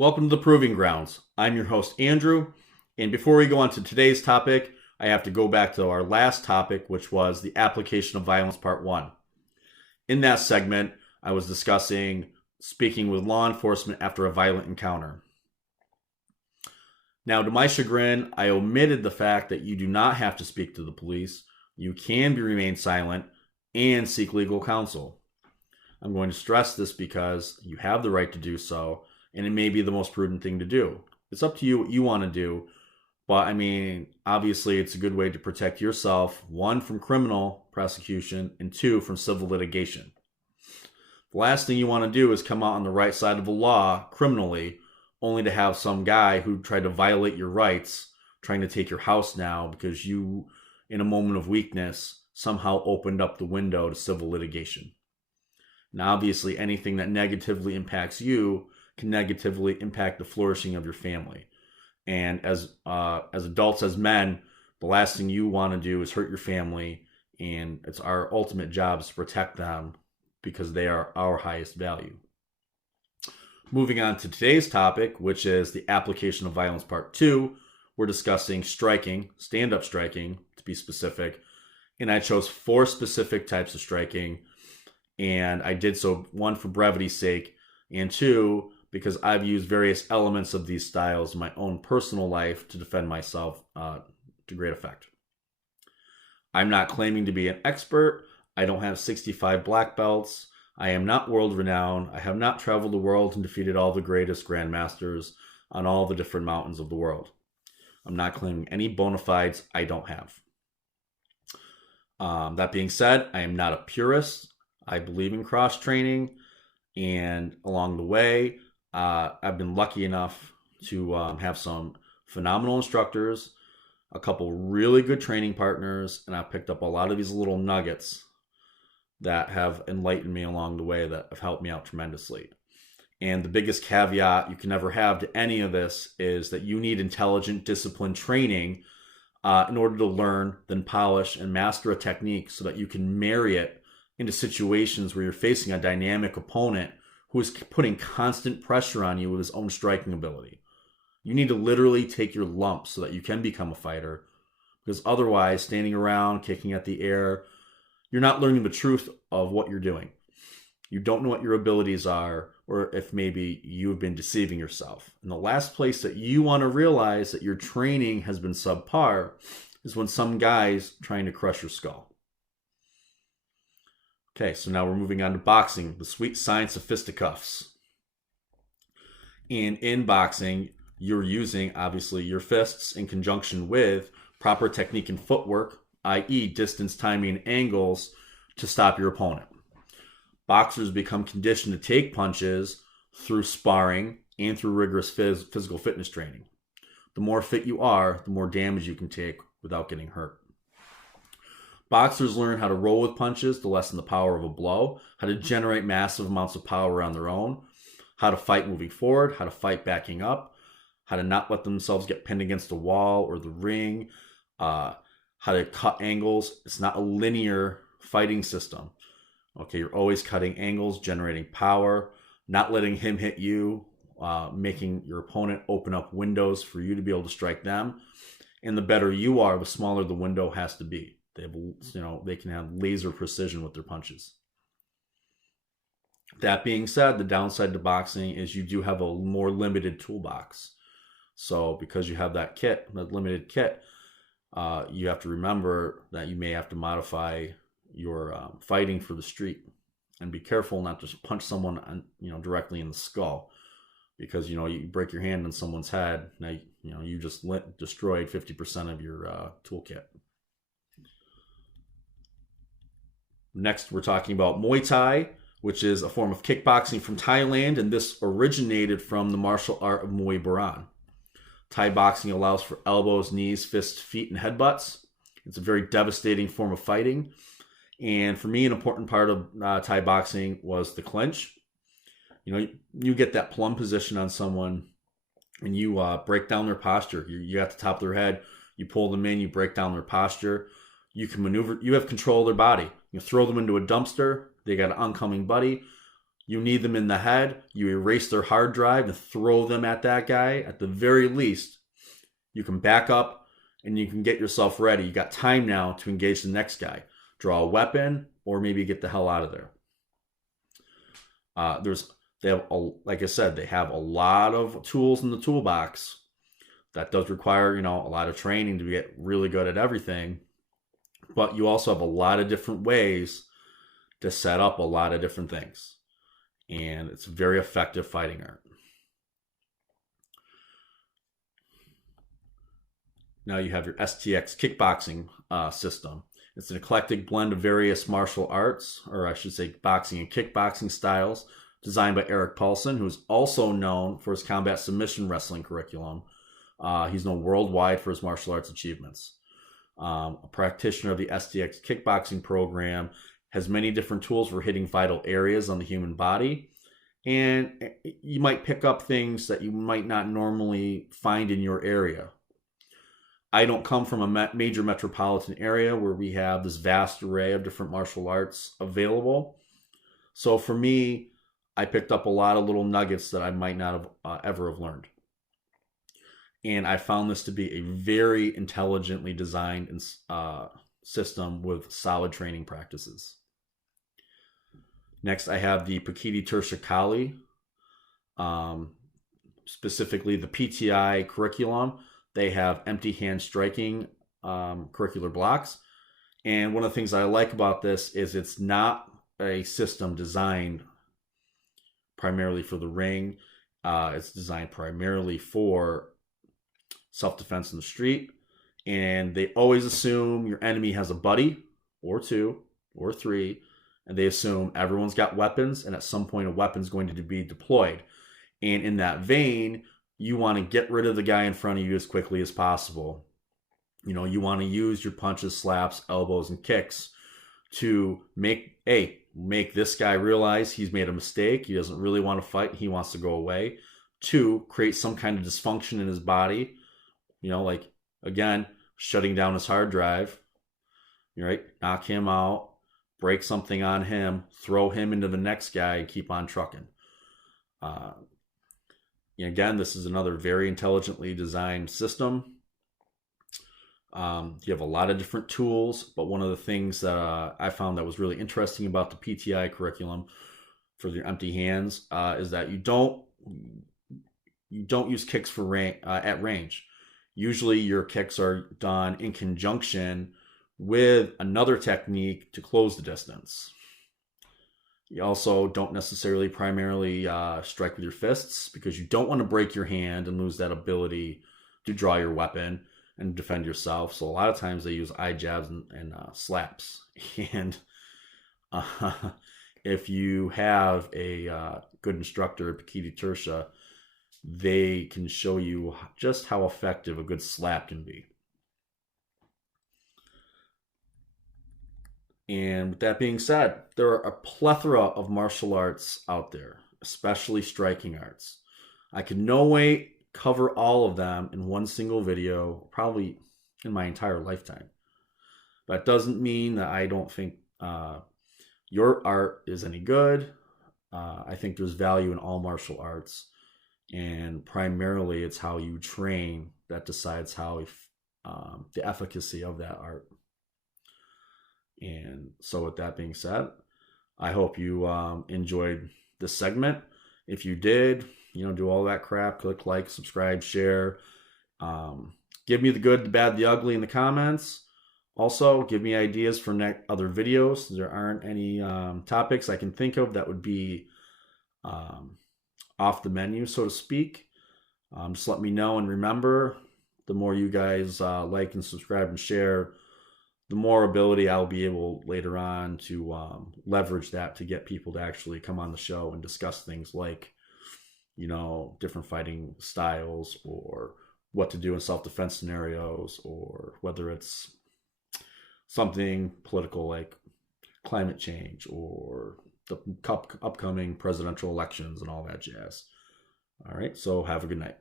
Welcome to the Proving Grounds. I'm your host, Andrew. And before we go on to today's topic, I have to go back to our last topic, which was the application of violence, part one. In that segment, I was discussing speaking with law enforcement after a violent encounter. Now, to my chagrin, I omitted the fact that you do not have to speak to the police. You can remain silent and seek legal counsel. I'm going to stress this because you have the right to do so, and it may be the most prudent thing to do. It's up to you what you want to do, but I mean, obviously it's a good way to protect yourself, one, from criminal prosecution, and two, from civil litigation. The last thing you want to do is come out on the right side of the law criminally, only to have some guy who tried to violate your rights trying to take your house now because you, in a moment of weakness, somehow opened up the window to civil litigation. Now, obviously, anything that negatively impacts you can negatively impact the flourishing of your family. And as adults, as men, the last thing you want to do is hurt your family, and it's our ultimate job to protect them because they are our highest value. Moving on to today's topic, which is the application of violence part two, we're discussing striking, stand-up striking to be specific, and I chose 4 specific types of striking, and I did so, 1, for brevity's sake, and 2, because I've used various elements of these styles in my own personal life to defend myself to great effect. I'm not claiming to be an expert. I don't have 65 black belts. I am not world renowned. I have not traveled the world and defeated all the greatest grandmasters on all the different mountains of the world. I'm not claiming any bona fides I don't have. That being said, I am not a purist. I believe in cross training, and along the way, I've been lucky enough to have some phenomenal instructors, a couple really good training partners, and I've picked up a lot of these little nuggets that have enlightened me along the way that have helped me out tremendously. And the biggest caveat you can ever have to any of this is that you need intelligent, disciplined training in order to learn, then polish and master a technique so that you can marry it into situations where you're facing a dynamic opponent who is putting constant pressure on you with his own striking ability. You need to literally take your lumps so that you can become a fighter, because otherwise, standing around, kicking at the air, you're not learning the truth of what you're doing. You don't know what your abilities are, or if maybe you've been deceiving yourself. And the last place that you want to realize that your training has been subpar is when some guy's trying to crush your skull. Okay, so now we're moving on to boxing, the sweet science of fisticuffs. And in boxing, you're using, obviously, your fists in conjunction with proper technique and footwork, i.e. distance, timing, and angles to stop your opponent. Boxers become conditioned to take punches through sparring and through rigorous physical fitness training. The more fit you are, the more damage you can take without getting hurt. Boxers learn how to roll with punches to lessen the power of a blow, how to generate massive amounts of power on their own, how to fight moving forward, how to fight backing up, how to not let themselves get pinned against a wall or the ring, how to cut angles. It's not a linear fighting system. Okay, you're always cutting angles, generating power, not letting him hit you, making your opponent open up windows for you to be able to strike them. And the better you are, the smaller the window has to be. They can have laser precision with their punches. That being said, the downside to boxing is you do have a more limited toolbox. So because you have that limited kit, you have to remember that you may have to modify your fighting for the street, and be careful not to punch someone directly in the skull, because you break your hand on someone's head. Now you just destroyed 50% of your toolkit. Next, we're talking about Muay Thai, which is a form of kickboxing from Thailand, and this originated from the martial art of Muay Boran. Thai boxing allows for elbows, knees, fists, feet, and headbutts. It's a very devastating form of fighting. And for me, an important part of Thai boxing was the clinch. You get that plumb position on someone, and you break down their posture. You at the top of their head, you pull them in, you break down their posture. You can maneuver, you have control of their body. You throw them into a dumpster, they got an oncoming buddy. You need them in the head, you erase their hard drive and throw them at that guy. At the very least, you can back up and you can get yourself ready. You got time now to engage the next guy. Draw a weapon or maybe get the hell out of there. Like I said, they have a lot of tools in the toolbox. That does require, a lot of training to get really good at everything. But you also have a lot of different ways to set up a lot of different things. And it's a very effective fighting art. Now you have your STX kickboxing system. It's an eclectic blend of various martial arts, or I should say boxing and kickboxing styles, designed by Erik Paulson, who is also known for his combat submission wrestling curriculum. He's known worldwide for his martial arts achievements. A practitioner of the STX kickboxing program, has many different tools for hitting vital areas on the human body. And you might pick up things that you might not normally find in your area. I don't come from a major metropolitan area where we have this vast array of different martial arts available. So for me, I picked up a lot of little nuggets that I might not have ever have learned. And I found this to be a very intelligently designed system with solid training practices. Next, I have the Prakiti Tirtha Kali, specifically the PTI curriculum. They have empty hand striking curricular blocks. And one of the things I like about this is it's not a system designed primarily for the ring. It's designed primarily for self-defense in the street. And they always assume your enemy has a buddy or two or three. And they assume everyone's got weapons, and at some point a weapon's going to be deployed. And in that vein, you want to get rid of the guy in front of you as quickly as possible. You want to use your punches, slaps, elbows, and kicks to make this guy realize he's made a mistake. He doesn't really want to fight. He wants to go away. 2, create some kind of dysfunction in his body. Like, again, shutting down his hard drive. Right? Knock him out. Break something on him, throw him into the next guy, and keep on trucking. Again, this is another very intelligently designed system. You have a lot of different tools, but one of the things that I found that was really interesting about the PTI curriculum for your empty hands is that you don't use kicks at range. Usually, your kicks are done in conjunction with another technique to close the distance. You also don't necessarily primarily strike with your fists because you don't want to break your hand and lose that ability to draw your weapon and defend yourself. So a lot of times they use eye jabs and slaps. And if you have a good instructor at Prakiti Tirtha, they can show you just how effective a good slap can be. And with that being said, there are a plethora of martial arts out there, especially striking arts. I can no way cover all of them in one single video, probably in my entire lifetime. That doesn't mean that I don't think your art is any good. I think there's value in all martial arts. And primarily it's how you train that decides how the efficacy of that art. And so with that being said, I hope you enjoyed this segment. If you did, do all that crap, click like, subscribe, share. Give me the good, the bad, the ugly in the comments. Also, give me ideas for other videos. There aren't any topics I can think of that would be off the menu, so to speak. Just let me know, and remember, the more you guys like and subscribe and share, the more ability I'll be able later on to leverage that to get people to actually come on the show and discuss things like, different fighting styles or what to do in self-defense scenarios, or whether it's something political like climate change or the upcoming presidential elections and all that jazz. All right, so have a good night.